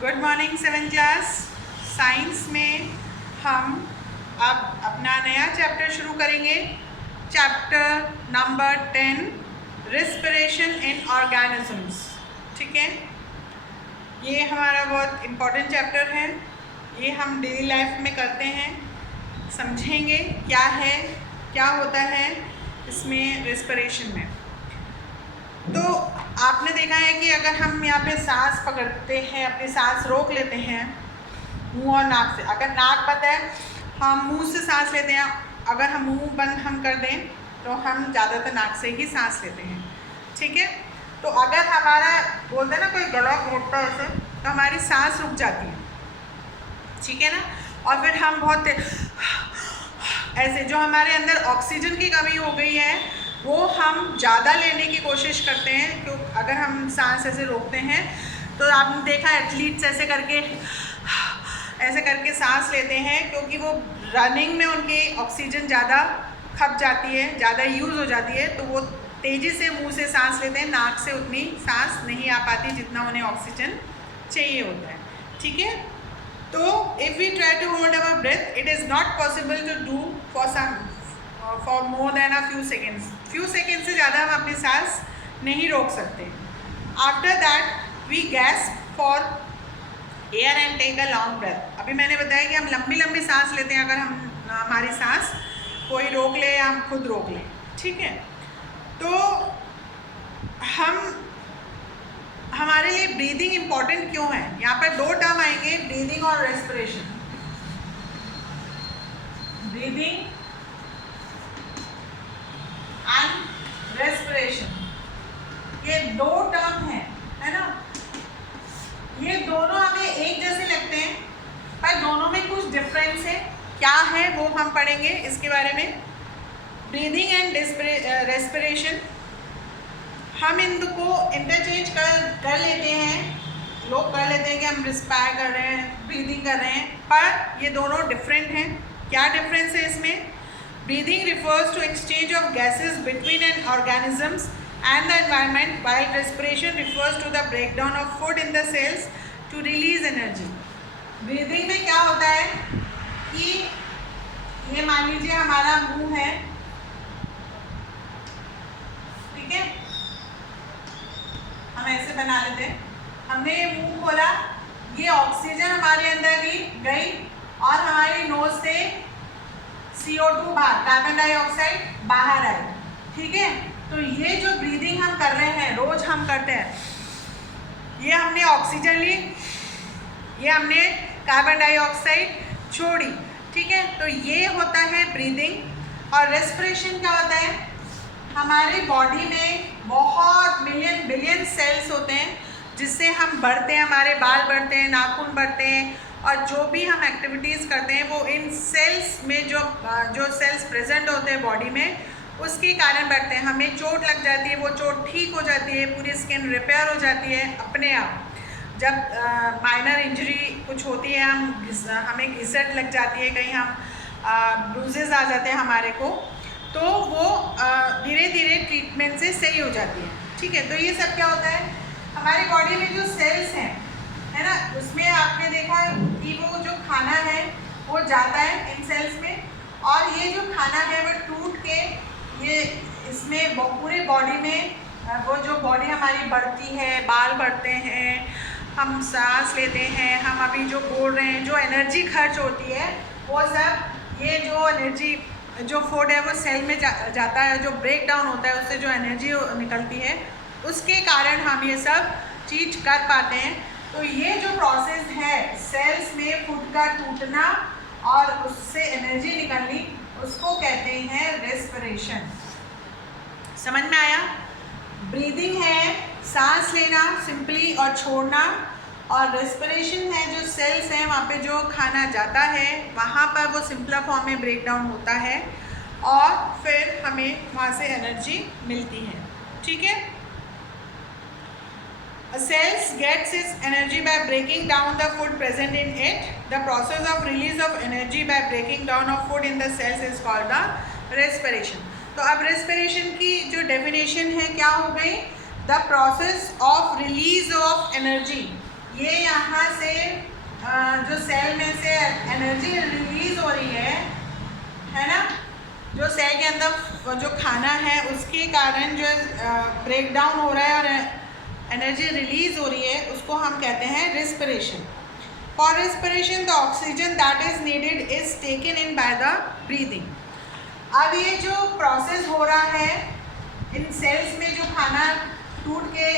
Good morning 7th class. Science में हम अब अपना नया चैप्टर शुरू करेंगे। Chapter number 10, respiration in organisms. ठीक है, ये हमारा बहुत इम्पोर्टेंट चैप्टर है। ये हम डेली लाइफ में करते हैं, समझेंगे क्या है, क्या होता है इसमें रेस्पिरेशन में। तो आपने देखा है कि अगर हम यहाँ पे सांस पकड़ते हैं, अपनी सांस रोक लेते हैं मुंह और नाक से। अगर नाक बंद है हम मुंह से सांस लेते हैं, अगर हम मुंह बंद हम कर दें तो हम ज़्यादातर नाक से ही सांस लेते हैं। ठीक है, तो अगर हमारा बोलते हैं ना कोई गला घोटता है ऐसे, तो हमारी सांस रुक जाती है। ठीक है ना, और फिर हम बहुत ऐसे जो हमारे अंदर ऑक्सीजन की कमी हो गई है वो हम ज़्यादा लेने की कोशिश करते हैं। क्यों, अगर हम सांस ऐसे रोकते हैं तो आपने देखा एथलीट्स ऐसे करके सांस लेते हैं, क्योंकि वो रनिंग में उनकी ऑक्सीजन ज़्यादा खप जाती है, ज़्यादा यूज़ हो जाती है, तो वो तेज़ी से मुंह से सांस लेते हैं। नाक से उतनी सांस नहीं आ पाती जितना उन्हें ऑक्सीजन चाहिए होता है। ठीक है, तो if we try to hold our breath, it is not possible to do for more than a few seconds से ज़्यादा हम अपनी सांस नहीं रोक सकते। After that we gasp for air and take a long breath. अभी मैंने बताया कि हम लंबी लंबी सांस लेते हैं अगर हमारी सांस कोई रोक ले या हम खुद रोक लें। ठीक है, तो हमारे लिए ब्रीदिंग इम्पॉर्टेंट क्यों है? यहाँ पर दो टर्म आएंगे, ब्रीदिंग और रेस्पिरेशन। ब्रीदिंग एंड रेस्पिरेशन, ये दो टर्म है ना। ये दोनों हमें एक जैसे लगते हैं पर दोनों में कुछ डिफरेंस है। क्या है वो हम पढ़ेंगे इसके बारे में। ब्रीदिंग एंड रेस्पिरेशन हम इनको इंटरचेंज कर लेते हैं। लोग कर लेते हैं कि हम रिस्पायर कर रहे हैं, ब्रीदिंग कर रहे हैं, पर ये दोनों डिफरेंट हैं। क्या डिफरेंस है इसमें? Breathing refers to exchange of gases between an organisms and the environment, while respiration refers to the breakdown of food in the cells to release energy. Breathing में क्या होता है कि ये मान लीजिए हमारा मुंह है, ठीक है, हम ऐसे बना लेते हैं। हमने ये मुंह खोला, ये ऑक्सीजन हमारे अंदर गई और हमारी नोज से CO2 बाहर, कार्बन डाइऑक्साइड बाहर आई। ठीक है, तो ये जो ब्रीदिंग हम कर रहे हैं, रोज हम करते हैं, ये हमने ऑक्सीजन ली, ये हमने कार्बन डाइऑक्साइड छोड़ी। ठीक है, तो ये होता है ब्रीदिंग। और रेस्पिरेशन क्या होता है? हमारी बॉडी में बहुत मिलियन बिलियन सेल्स होते हैं जिससे हम बढ़ते हैं, हमारे बाल बढ़ते हैं, नाखून बढ़ते हैं, और जो भी हम एक्टिविटीज़ करते हैं वो इन सेल्स में जो सेल्स प्रेजेंट होते हैं बॉडी में उसके कारण बढ़ते हैं। हमें चोट लग जाती है, वो चोट ठीक हो जाती है, पूरी स्किन रिपेयर हो जाती है अपने आप। जब माइनर इंजरी कुछ होती है, हमें घिसट लग जाती है, कहीं हम ब्रूजेस आ जाते हैं हमारे को, तो वो धीरे धीरे ट्रीटमेंट से सही हो जाती है। ठीक है, तो ये सब क्या होता है, हमारी बॉडी में जो सेल्स हैं, है ना, उसमें आपने देखा कि वो जो खाना है वो जाता है इन सेल्स में, और ये जो खाना है वो टूट के ये इसमें पूरे बॉडी में, वो जो बॉडी हमारी बढ़ती है, बाल बढ़ते हैं, हम सांस लेते हैं, हम अभी जो बोल रहे हैं, जो एनर्जी खर्च होती है वो सब, ये जो एनर्जी जो फूड है वो सेल में जाता है, जो ब्रेक डाउन होता है उससे जो एनर्जी निकलती है उसके कारण हम ये सब चीज़ कर पाते हैं। तो ये जो प्रोसेस है सेल्स में फूड का टूटना और उससे एनर्जी निकलनी, उसको कहते हैं रेस्पिरेशन। समझ में आया? ब्रीदिंग है सांस लेना सिंपली और छोड़ना, और रेस्पिरेशन है जो सेल्स हैं वहाँ पे जो खाना जाता है वहाँ पर वो सिंपलर फॉर्म में ब्रेक डाउन होता है और फिर हमें वहाँ से एनर्जी मिलती है। ठीक है, A cells gets its energy by breaking down the food present in it. The process of release of energy by breaking down of food in the cells is called the respiration. तो अब respiration की जो definition है क्या हो गई? The process of release of energy. ये यहाँ से जो सेल में से एनर्जी रिलीज हो रही है ना, जो सेल के अंदर जो खाना है उसके कारण जो ब्रेक डाउन हो रहा है और एनर्जी रिलीज हो रही है, उसको हम कहते हैं respiration. For respiration the oxygen that is needed is taken in by the breathing. अब ये जो प्रोसेस हो रहा है इन सेल्स में, जो खाना टूट के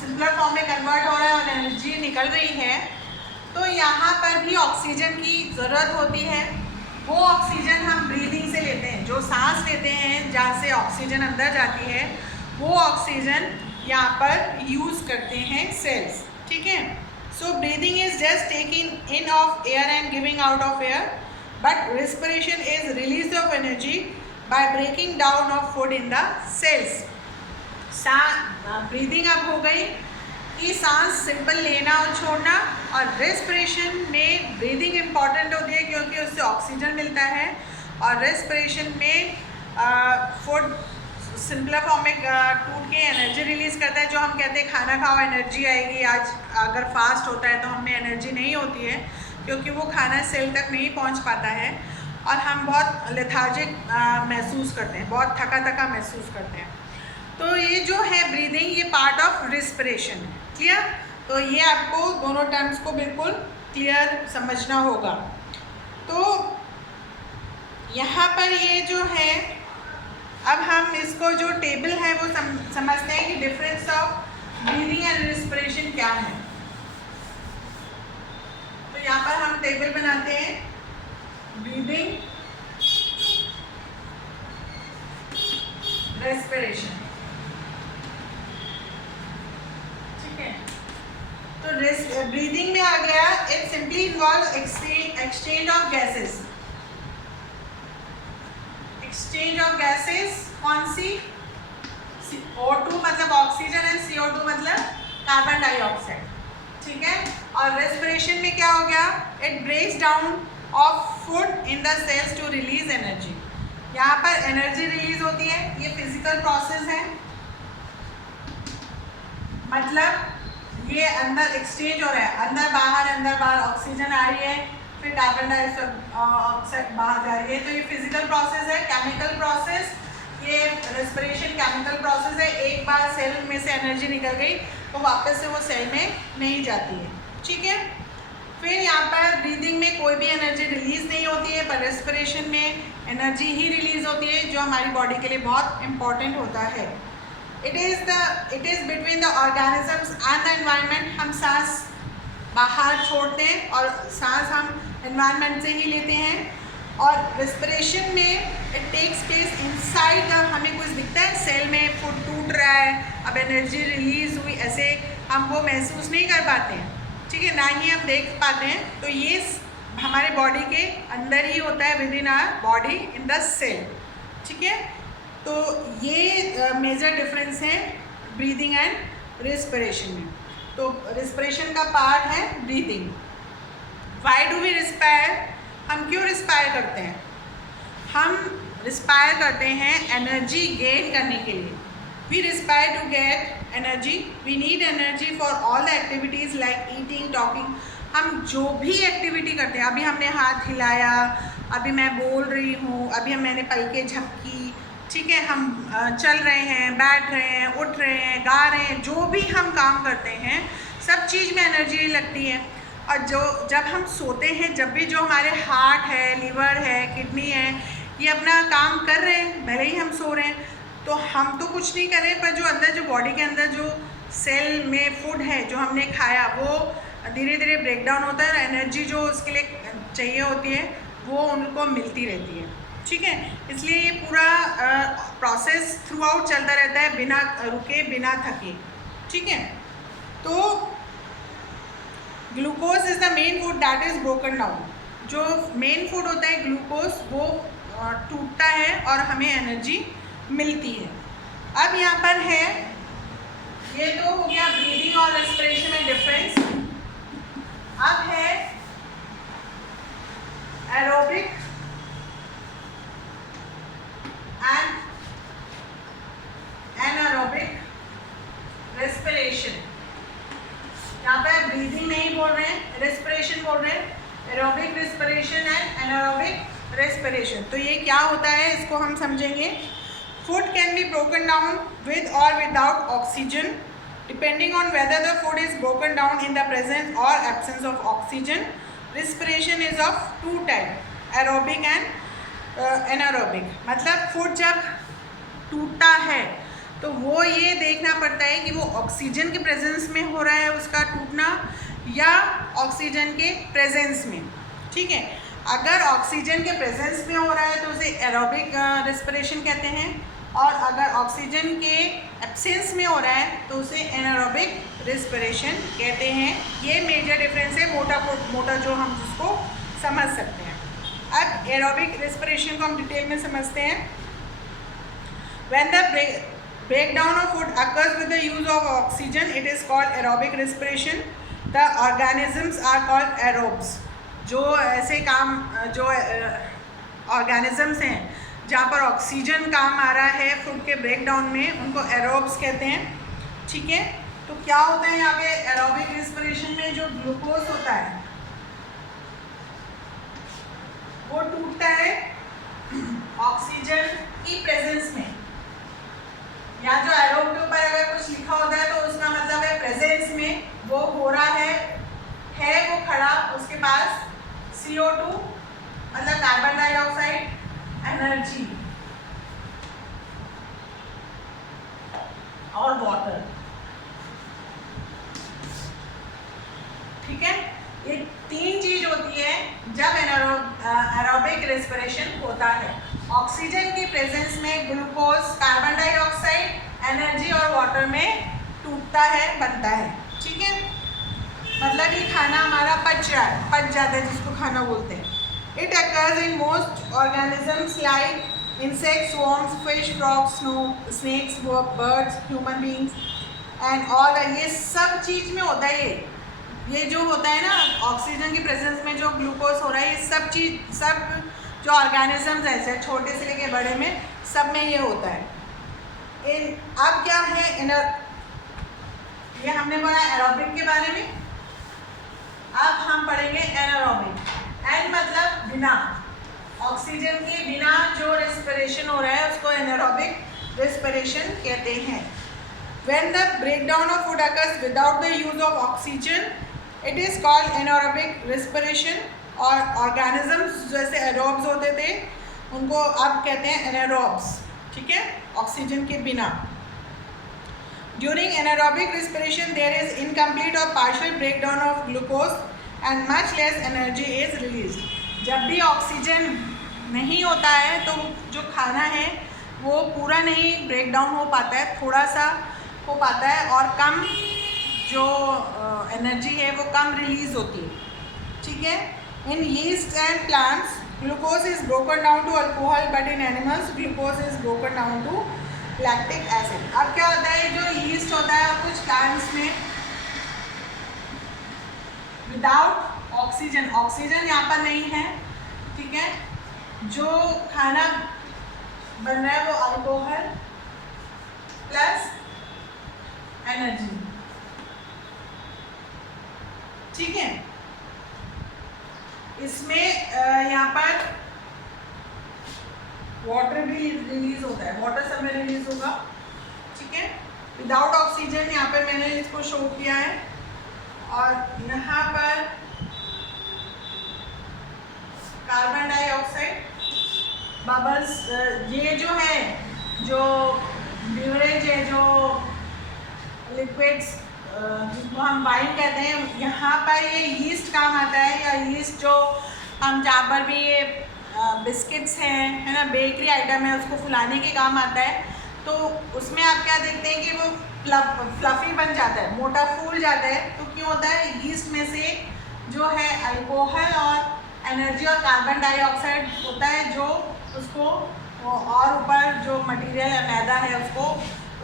सिंपलर फॉर्म में कन्वर्ट हो रहा है और एनर्जी निकल रही है, तो यहाँ पर भी ऑक्सीजन की ज़रूरत होती है। वो ऑक्सीजन हम ब्रीदिंग से लेते हैं, जो सांस लेते हैं जहाँ से ऑक्सीजन अंदर जाती है, वो ऑक्सीजन यहाँ पर यूज़ करते हैं सेल्स, ठीक है। So breathing is just taking in of air and giving out of air, but respiration is release of energy by breaking down of food in the cells. Breathing अब हो गई कि सांस सिंपल लेना और छोड़ना, और रेस्पिरेशन में ब्रीदिंग इम्पॉर्टेंट होती है क्योंकि उससे ऑक्सीजन मिलता है, और रेस्पिरेशन में फूड सिंपलर फॉर्म में टूट के एनर्जी रिलीज़ करता है। जो हम कहते हैं खाना खाओ एनर्जी आएगी, आज अगर फास्ट होता है तो हमें एनर्जी नहीं होती है क्योंकि वो खाना सेल तक नहीं पहुंच पाता है और हम बहुत लेथार्जिक महसूस करते हैं, बहुत थका थका महसूस करते हैं। तो ये जो है ब्रीदिंग, ये पार्ट ऑफ रिस्पिरेशन है। क्लियर? तो ये आपको दोनों टर्म्स को बिल्कुल क्लियर समझना होगा। तो यहाँ पर ये जो है, अब हम इसको जो टेबल है वो समझते हैं कि difference of breathing and respiration क्या है। तो यहाँ पर हम टेबल बनाते हैं, ब्रीदिंग, रेस्पिरेशन, ठीक है। तो ब्रीदिंग में आ गया, it simply involve exchange of gases. Exchange of gases कौन सी? O2 मतलब ऑक्सीजन एंड CO2 मतलब कार्बन डाइऑक्साइड, ठीक है। और रेस्पिरेशन में क्या हो गया? It breaks down of food in the cells to release energy. यहाँ पर एनर्जी रिलीज होती है, ये फिजिकल प्रोसेस है, मतलब ये अंदर एक्सचेंज हो रहा है, अंदर बाहर ऑक्सीजन आ रही है, फिर कार्बन डाइऑक्साइड बाहर जा रही है। तो ये फिजिकल प्रोसेस है। केमिकल प्रोसेस, ये रेस्पिरेशन केमिकल प्रोसेस है। एक बार सेल में से एनर्जी निकल गई तो वापस से वो सेल में नहीं जाती है, ठीक है। फिर यहाँ पर ब्रीदिंग में कोई भी एनर्जी रिलीज नहीं होती है, पर रेस्पिरेशन में एनर्जी ही रिलीज होती है, जो हमारी बॉडी के लिए बहुत इंपॉर्टेंट होता है। It is between the organisms and the environment. हम सांस बाहर छोड़ते हैं और सांस हम एनवायरनमेंट से ही लेते हैं। और रेस्पिरेशन में it takes place inside the, हमें कुछ दिखता है सेल में, फूड टूट रहा है, अब एनर्जी रिलीज हुई, ऐसे हम वो महसूस नहीं कर पाते हैं, ठीक है, ना ही हम देख पाते हैं। तो ये हमारे बॉडी के अंदर ही होता है, within our body in the cell, ठीक है। तो ये मेजर डिफरेंस है ब्रीदिंग एंड रिस्पिरेशन में। तो रिस्पिरेशन का पार्ट है breathing. Why do we respire? हम क्यों रिस्पायर करते हैं? हम रिस्पायर करते हैं एनर्जी गेन करने के लिए। We respire to get energy. We need energy for all the activities like eating, talking. हम जो भी एक्टिविटी करते हैं, अभी हमने हाथ हिलाया, अभी मैं बोल रही हूँ, अभी मैंने पलकें झपकी, ठीक है, हम चल रहे हैं, बैठ रहे हैं, उठ रहे हैं, गा रहे हैं, जो भी हम काम करते हैं सब चीज़ में एनर्जी लगती है। और जब हम सोते हैं, जब भी जो हमारे हार्ट है, लीवर है, किडनी है, ये अपना काम कर रहे हैं, भले ही हम सो रहे हैं, तो हम तो कुछ नहीं कर रहे, पर जो अंदर, जो बॉडी के अंदर जो सेल में फूड है जो हमने खाया, वो धीरे धीरे ब्रेक डाउन होता है और एनर्जी जो उसके लिए चाहिए होती है वो उनको मिलती रहती है, ठीक है। इसलिए ये पूरा प्रोसेस थ्रू आउट चलता रहता है, बिना रुके, बिना थके, ठीक है। तो glucose is the main food that is broken down. जो मेन फूड होता है ग्लूकोज, वो टूटता है और हमें एनर्जी मिलती है। अब यहाँ पर है, ये तो हो गया ब्रीदिंग और रेस्पिरेशन में डिफरेंस। अब है एरोबिक एंड एनारोबिक रेस्पिरेशन। यहाँ पे ब्रीदिंग नहीं बोल रहे हैं, रेस्पिरेशन बोल रहे हैं, aerobic respiration and anaerobic respiration. तो ये क्या होता है इसको हम समझेंगे। Food can be broken down with और without oxygen depending on whether the food is broken down in the presence और absence of oxygen. Respiration is of two type, aerobic and anaerobic. मतलब फूड जब टूटता है तो वो ये देखना पड़ता है कि वो ऑक्सीजन के प्रेजेंस में हो रहा है उसका टूटना या ऑक्सीजन के प्रेजेंस में। ठीक है, अगर ऑक्सीजन के प्रेजेंस में हो रहा है तो उसे एरोबिक रेस्पिरेशन कहते हैं, और अगर ऑक्सीजन के एब्सेंस में हो रहा है तो उसे एनारोबिक रेस्पिरेशन कहते हैं। ये मेजर डिफरेंस है, मोटा जो हम जिसको समझ सकते हैं। अब एरोबिक रेस्पिरेशन को हम डिटेल में समझते हैं। When the breakdown of food occurs with the use of oxygen, it is called aerobic respiration. The organisms are called aerobes. जो ऐसे काम जो ऑर्गेनिजम्स हैं जहाँ पर ऑक्सीजन काम आ रहा है फूड के ब्रेकडाउन में, उनको एरोब्स कहते हैं। ठीक है, तो क्या होता है यहाँ पे एरोबिक रेस्पिरेशन में जो ग्लूकोज होता है वो टूटता है ऑक्सीजन की प्रेजेंस में, या जो एरोब के ऊपर अगर कुछ लिखा होता है तो उसका मतलब है प्रेजेंस में वो हो रहा है वो खड़ा, उसके पास CO2 मतलब कार्बन डाइऑक्साइड, एनर्जी और वाटर। ठीक है, ये तीन चीज होती है जब एरोबिक रेस्पिरेशन होता है। ऑक्सीजन की प्रेजेंस में ग्लूकोज, कार्बन डाइऑक्साइड, एनर्जी और वाटर में टूटता है, बनता है। ठीक है, मतलब ये खाना हमारा पच जाता है जिसको खाना बोलते हैं। It occurs in most organisms like insects, worms, fish, frogs, snakes, birds, human beings and all. ये सब चीज में होता है। ये जो होता है ना ऑक्सीजन की प्रेजेंस में जो ग्लूकोज हो रहा है, ये सब चीज, सब जो ऑर्गेनिजम्स ऐसे छोटे से लेके बड़े में सब में ये होता है। अब क्या है ये हमने बोला एरोबिक के बारे में। अब हम पढ़ेंगे एनारोबिक। एन मतलब बिना, ऑक्सीजन के बिना जो रेस्पिरेशन हो रहा है उसको एनारोबिक रेस्पिरेशन कहते हैं। When the breakdown of food occurs without the use of oxygen, it is called anaerobic respiration। और ऑर्गेनिजम्स जैसे एरोब्स होते थे उनको अब कहते हैं एनारोब्स। ठीक है, ऑक्सीजन के बिना। During anaerobic respiration, there is incomplete or partial breakdown of glucose and much less energy is released। जब भी ऑक्सीजन नहीं होता है तो जो खाना है वो पूरा नहीं ब्रेकडाउन हो पाता है, थोड़ा सा हो पाता है और कम जो एनर्जी है वो कम रिलीज होती है। ठीक है, in yeast and plants glucose is broken down to alcohol, but in animals glucose is broken down to lactic acid. अब क्या होता है, जो यीस्ट होता है और कुछ प्लांट्स में विदाउट ऑक्सीजन, ऑक्सीजन यहाँ पर नहीं है। ठीक है, जो खाना बन रहा है वो अल्कोहल प्लस एनर्जी। ठीक है, इसमें यहाँ पर वाटर भी रिलीज होता है, वाटर सब में रिलीज होगा। ठीक है, विदाउट ऑक्सीजन यहाँ पर मैंने इसको शो किया है, और यहाँ पर कार्बन डाइऑक्साइड बबल्स, ये जो है जो ब्यूरेज है, जो लिक्विड्स जिसको हम वाइन कहते हैं, यहाँ पर ये यीस्ट काम आता है। या यीस्ट जो हम जहाँ पर भी ये बिस्किट्स हैं, है ना, बेकरी आइटम है, उसको फुलाने के काम आता है। तो उसमें आप क्या देखते हैं कि वो फ्लफी बन जाता है, मोटा फूल जाता है। तो क्यों होता है, यीस्ट में से जो है अल्कोहल और एनर्जी और कार्बन डाइऑक्साइड होता है जो उसको और ऊपर जो मटेरियल है, मैदा है, उसको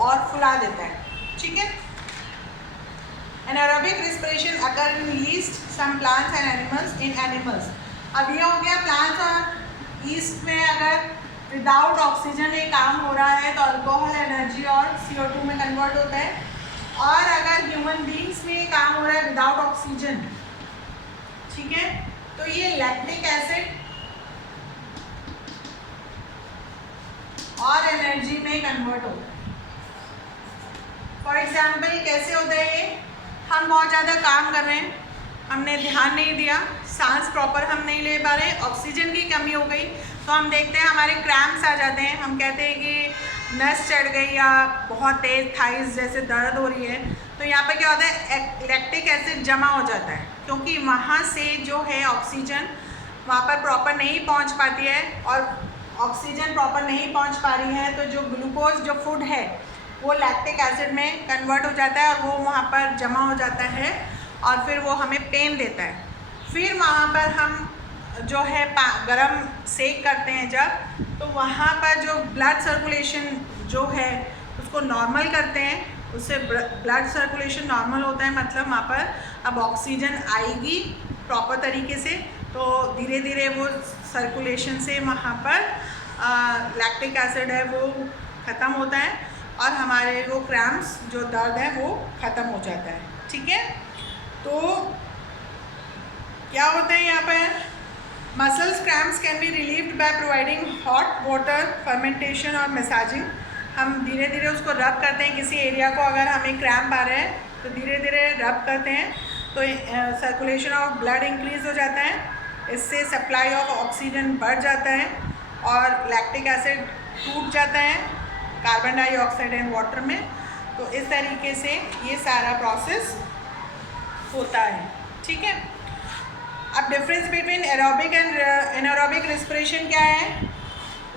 और फुला देता है। ठीक है, anaerobic respiration occur in yeast, some plants and animals. In animals, अब ये हो गया प्लांट्स और यीस्ट में अगर विदाउट ऑक्सीजन ये काम हो रहा है तो अल्कोहल, एनर्जी और CO2 में कन्वर्ट होता है। और अगर ह्यूमन बींग्स में काम हो रहा है विदाउट ऑक्सीजन, ठीक है, तो ये लैक्टिक एसिड और एनर्जी में कन्वर्ट होता है। फॉर एग्जाम्पल कैसे होता है ये, हम बहुत ज़्यादा काम कर रहे हैं, हमने ध्यान नहीं दिया, सांस प्रॉपर हम नहीं ले पा रहे, ऑक्सीजन की कमी हो गई, तो हम देखते हैं हमारे क्रैम्प्स आ जाते हैं, हम कहते हैं कि नस चढ़ गई या बहुत तेज़ थाइस जैसे दर्द हो रही है। तो यहाँ पे क्या होता है, लैक्टिक एसिड जमा हो जाता है, क्योंकि वहाँ से जो है ऑक्सीजन वहाँ पर प्रॉपर नहीं पहुँच पाती है, और ऑक्सीजन प्रॉपर नहीं पहुँच पा रही है तो जो ग्लूकोज जो फूड है वो लैक्टिक एसिड में कन्वर्ट हो जाता है और वो वहाँ पर जमा हो जाता है और फिर वो हमें पेन देता है। फिर वहाँ पर हम जो है गरम सेक करते हैं जब, तो वहाँ पर जो ब्लड सर्कुलेशन जो है उसको नॉर्मल करते हैं, उससे ब्लड सर्कुलेशन नॉर्मल होता है, मतलब वहाँ पर अब ऑक्सीजन आएगी प्रॉपर तरीके से, तो धीरे धीरे वो सर्कुलेशन से वहाँ पर लैक्टिक एसिड है वो ख़त्म होता है और हमारे वो क्रैम्प्स जो दर्द है वो ख़त्म हो जाता है। ठीक है, तो क्या होता है यहाँ पर, muscles cramps can be relieved by providing hot water, fermentation और मसाजिंग। हम धीरे धीरे उसको रब करते हैं, किसी एरिया को अगर हमें क्रैम्प आ रहा है तो धीरे धीरे रब करते हैं, तो सर्कुलेशन ऑफ ब्लड इंक्रीज हो जाता है, इससे सप्लाई ऑफ ऑक्सीजन बढ़ जाता है और लैक्टिक एसिड टूट जाता है कार्बन डाइऑक्साइड एंड वाटर में। तो इस तरीके से ये सारा प्रोसेस होता है। ठीक है, अब difference between aerobic and anaerobic respiration क्या है,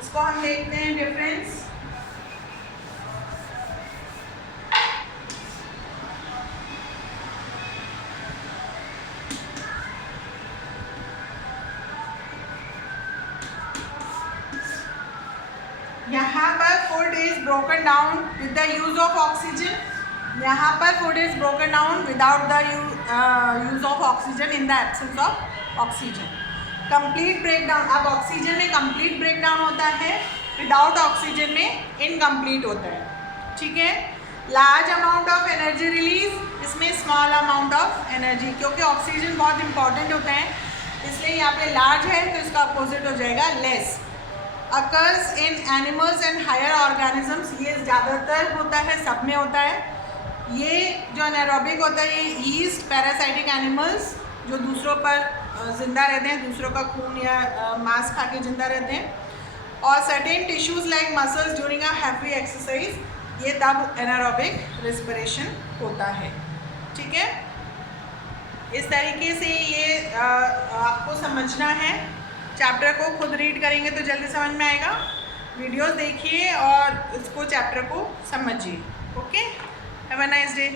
इसको हम देखते हैं डिफरेंस। यहाँ पर food is broken down with the use of oxygen, यहाँ पर food is broken down without the use of oxygen in the absence of oxygen. Complete break down, अब ऑक्सीजन में कंप्लीट ब्रेक डाउन होता है, without oxygen में incomplete होता है। ठीक है, large amount of energy release, इसमें स्मॉल अमाउंट ऑफ एनर्जी, क्योंकि ऑक्सीजन बहुत इंपॉर्टेंट होता है इसलिए यहाँ पे लार्ज है तो इसका अपोजिट हो जाएगा less. Occurs in animals and higher organisms, ये ज़्यादातर होता है, सब में होता है। ये जो एनारोबिक होता है ये ईस्ट पैरासाइटिक एनिमल्स जो दूसरों पर ज़िंदा रहते हैं, दूसरों का खून या मांस खा के ज़िंदा रहते हैं, और certain tissues like muscles during a heavy exercise, ये तब एनारोबिक रेस्पिरेशन होता है। ठीक है, इस तरीके से ये आपको समझना है। चैप्टर को खुद रीड करेंगे तो जल्दी समझ में आएगा, वीडियोस देखिए और इसको चैप्टर को समझिए। Okay, have a nice day.